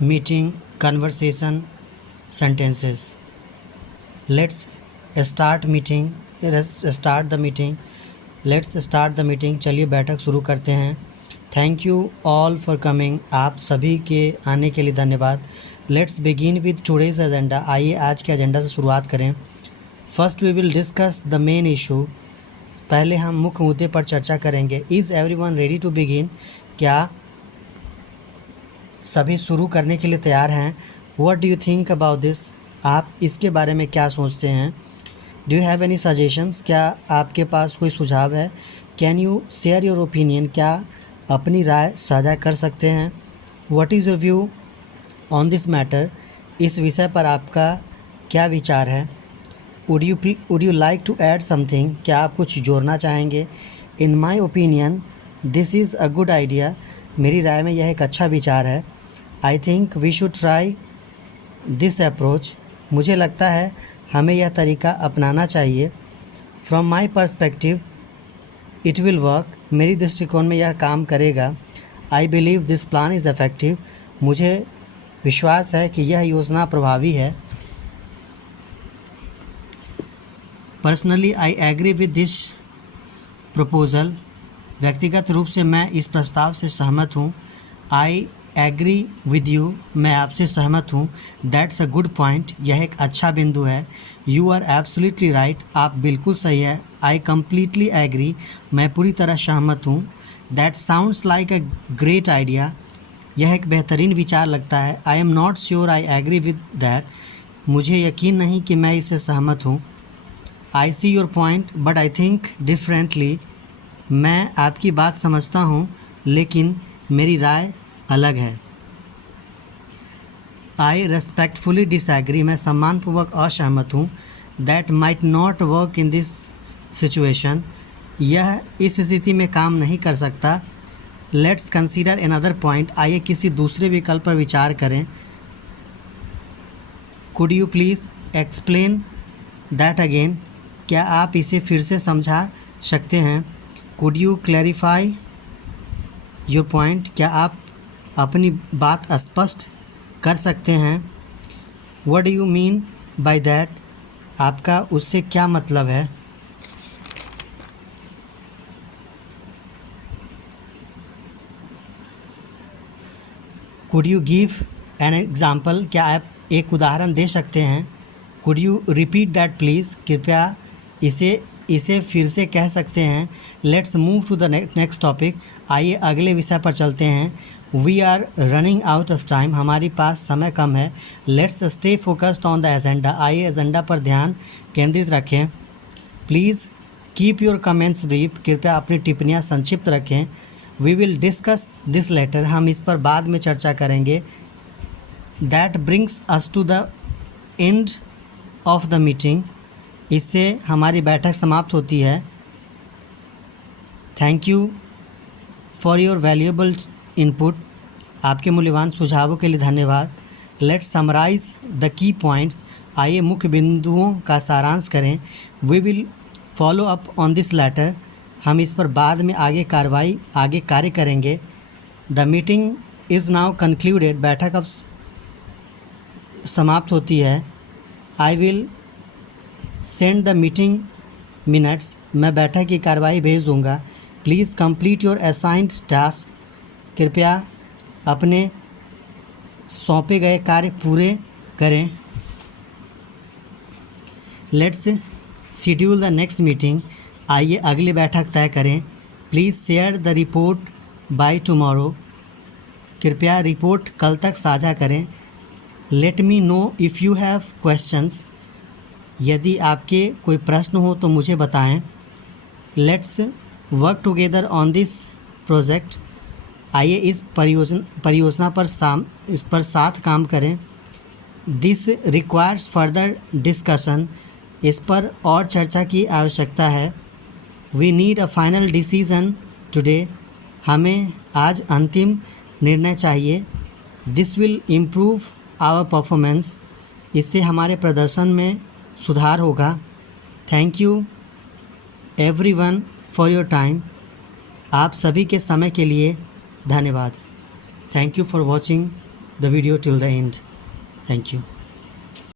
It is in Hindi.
meeting, conversation, sentences. Let's start meeting. Let's start the meeting. Let's start the meeting. चलिए बैठक शुरू करते हैं. Thank you all for coming. आप सभी के आने के लिए धन्यवाद. Let's begin with today's agenda. आइए आज के एजेंडा से शुरुआत करें. First we will discuss the main issue. पहले हम मुख्य मुद्दे पर चर्चा करेंगे. Is everyone ready to begin? क्या सभी शुरू करने के लिए तैयार हैं? What do you think about this? आप इसके बारे में क्या सोचते हैं? Do you have any suggestions? क्या आपके पास कोई सुझाव है? Can you share your opinion? क्या अपनी राय साझा कर सकते हैं? What is your view on this matter? इस विषय पर आपका क्या विचार है? Would you like to add something? क्या आप कुछ जोड़ना चाहेंगे? In my opinion this is a good idea. मेरी राय में यह एक अच्छा विचार है. I think we should try this approach. मुझे लगता है हमें यह तरीका अपनाना चाहिए. From my perspective it will work. मेरी दृष्टिकोण में यह काम करेगा. I believe this plan is effective. मुझे विश्वास है कि यह योजना प्रभावी है. Personally I agree with this proposal. व्यक्तिगत रूप से मैं इस प्रस्ताव से सहमत हूँ. I agree with you. मैं आपसे सहमत हूँ. That's a good point. यह एक अच्छा बिंदु है. You are absolutely right. आप बिल्कुल सही है. I completely agree. मैं पूरी तरह सहमत हूँ. That sounds like a great idea. यह एक बेहतरीन विचार लगता है. I am not sure I agree with that. मुझे यकीन नहीं कि मैं इससे सहमत हूँ. I see your point but I think differently. मैं आपकी बात समझता हूँ लेकिन मेरी राय अलग है. आई रेस्पेक्टफुली डिसएग्री. मैं सम्मानपूर्वक असहमत हूँ. That might not work in this situation. यह इस स्थिति में काम नहीं कर सकता. Let's consider another point. आइए किसी दूसरे विकल्प पर विचार करें. Could you please explain that again? क्या आप इसे फिर से समझा सकते हैं? Could you clarify your point? क्या आप अपनी बात स्पष्ट कर सकते हैं? What do you mean by that? आपका उससे क्या मतलब है? Could you give an example? क्या आप एक उदाहरण दे सकते हैं? Could you repeat that please? कृपया इसे फिर से कह सकते हैं? Let's move to the next topic. आइए अगले विषय पर चलते हैं. We are running out of time. हमारे पास समय कम है. Let's stay focused on the agenda. आइए एजेंडा पर ध्यान केंद्रित रखें. Please keep your comments brief. कृपया अपनी टिप्पणियाँ संक्षिप्त रखें. We will discuss this later. हम इस पर बाद में चर्चा करेंगे. That brings us to the end of the meeting. इससे हमारी बैठक समाप्त होती है. Thank you for your valuable input. आपके मूल्यवान सुझावों के लिए धन्यवाद. Let's summarise the key points. आइए मुख्य बिंदुओं का सारांश करें. We will follow up on this later. हम इस पर बाद में आगे कार्य करेंगे. The meeting is now concluded. बैठक अब समाप्त होती है. I will send the meeting minutes. मैं बैठक की कार्रवाई भेज दूँगा. Please complete your assigned task. कृपया अपने सौंपे गए कार्य पूरे करें. Let's schedule the next meeting. आइए अगली बैठक तय करें. Please share the report by tomorrow. कृपया रिपोर्ट कल तक साझा करें. Let me know if you have questions. यदि आपके कोई प्रश्न हो तो मुझे बताएं. Let's work together on this project. आइए इस परियोजना पर साथ काम करें. This requires further discussion. इस पर और चर्चा की आवश्यकता है. We need a final decision today. हमें आज अंतिम निर्णय चाहिए. This will improve our performance. इससे हमारे प्रदर्शन में सुधार होगा. Thank you everyone for your time. आप सभी के समय के लिए धन्यवाद. Thank you for watching the video till the end. Thank you.